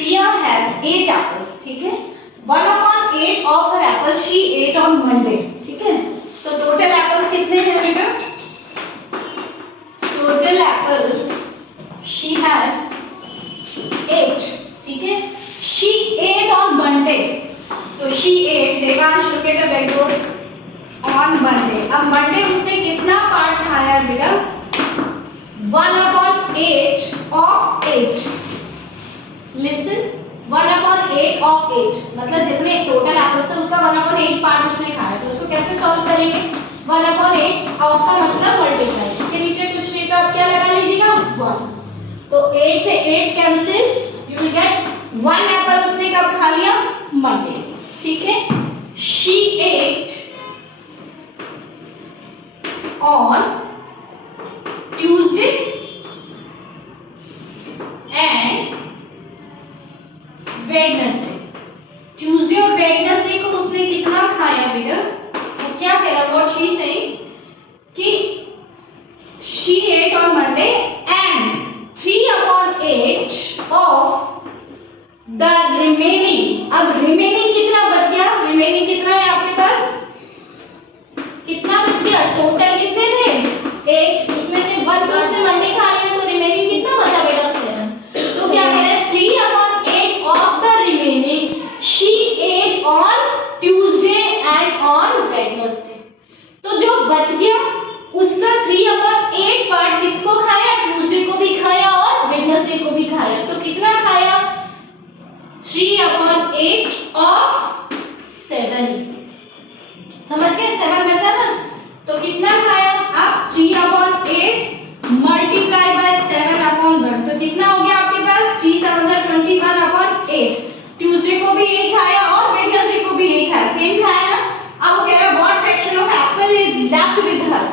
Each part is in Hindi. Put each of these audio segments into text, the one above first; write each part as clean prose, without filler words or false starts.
Priya had 8 apples, ठीक है। 1/8 of her apples she ate on Monday, ठीक है। तो टोटल एप्पल्स कितने हैं बेटा? टोटल एप्पल्स she had 8, ठीक है। She ate on Monday, तो she ate, Devansh look at the blackboard, on Monday। अब Monday उसने कितना पार्ट खाया बेटा? 1/8 of 8। Listen, 1/8 of 8 मतलब जितने टोटल एप्पल्स है उसका 1/8 पार्ट उसने खाया। तो उसको कैसे सॉल्व करेंगे? 1/8 ऑफ का मतलब मल्टीप्लाई, इसके नीचे कुछ नहीं तो आप क्या लगा लीजिएगा 1। तो 8 से 8 cancel, you will get 1 Apple उसने कब खा लिया? मंडे, ठीक है। She ate on Tuesday and Wednesday। Tuesday और Wednesday को उसने कितना खाया बेटा? वो क्या कह रहा है? What she saying कि she ate on Monday and 3/8 of the remaining। अब remaining कितना बच गया? remaining कितना है आपके पास? कितना बच गया? टोटल कितने थे? 8, उसमें से 1 तो उसने मंडे खा लिया, तो रिमेनिंग कितना बचा बेटा? 7। तो क्या कह रहा है? 3/8 of the remaining she ate on Tuesday and on Wednesday। तो जो बच गया उसका 3/8 पार्ट किसको खाया? ट्यूसडे को भी खाया और वेडनेसडे को भी खाया। तो कितना खाया? 3/8 of 7। समझ गए? 7 बचा ना, तो कितना खाया? अब 3/8 मल्टीप्लाई बाय 7/1, तो कितना हो गया आपके पास? 3 7 21/8। ट्यूसडे को भी 8 खाया और वेडनेसडे को भी 8 खाया, सेम खाया ना। अब वो कह रहा है what fraction of Apple is left with her.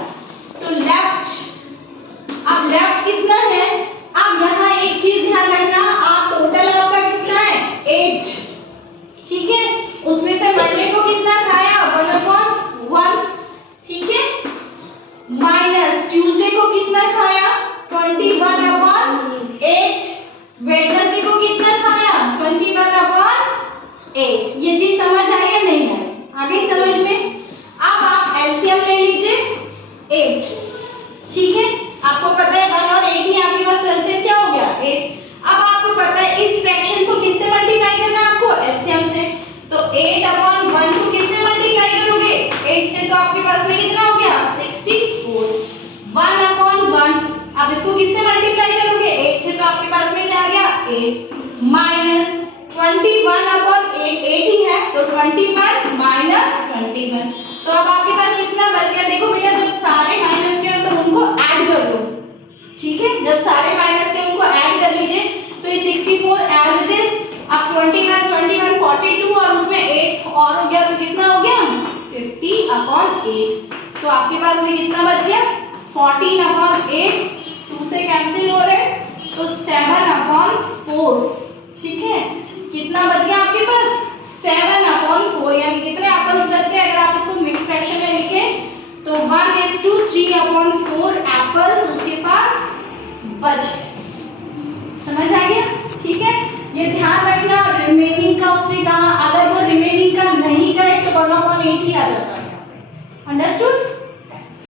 तो लेफ्ट, अब लेफ्ट कितना है? अब यहाँ एक चीज ध्यान रखना, आप टोटल आपका कितना है? 8, ठीक है। उसमें से मंडे को कितना खाया? 1/1, ठीक है। माइनस ट्यूसडे को कितना खाया? 21/8। वेडनेसडे को कितना खाया? 21/8। ये चीज समझ आई या नहीं आई? आ गई समझ में? अब आप एलसीएम ले लीजिए 8, ठीक है। आपको पता है 1 और 8 ही आपके पास, तो एलसीएम क्या हो गया? 8। अब आपको पता है इस फ्रैक्शन को किससे मल्टीप्लाई करना है आपको? एलसीएम से। तो 8/1 को किससे मल्टीप्लाई करोगे? 8 से, तो आपके पास में कितना हो गया? 64। 1/1, अब इसको किससे मल्टीप्लाई करोगे? 8 से, तो आपके पास में क्या आ गया? 8 माइनस 21/8, 8 ही है, तो 21 माइनस 21। तो अब आपके पास कितना बच गया? देखो बेटा, जब सारे माइनस के हो तो उनको ऐड कर लो, ठीक है। जब सारे माइनस के उनको ऐड कर लीजिए, तो ये 64 एज इट इज। अब 21 42 और उसमें 8 और हो गया, तो कितना हो गया? 50/8। तो आपके पास में कितना बच गया? 14/8, 2 से कैंसिल हो रहे, तो 7/4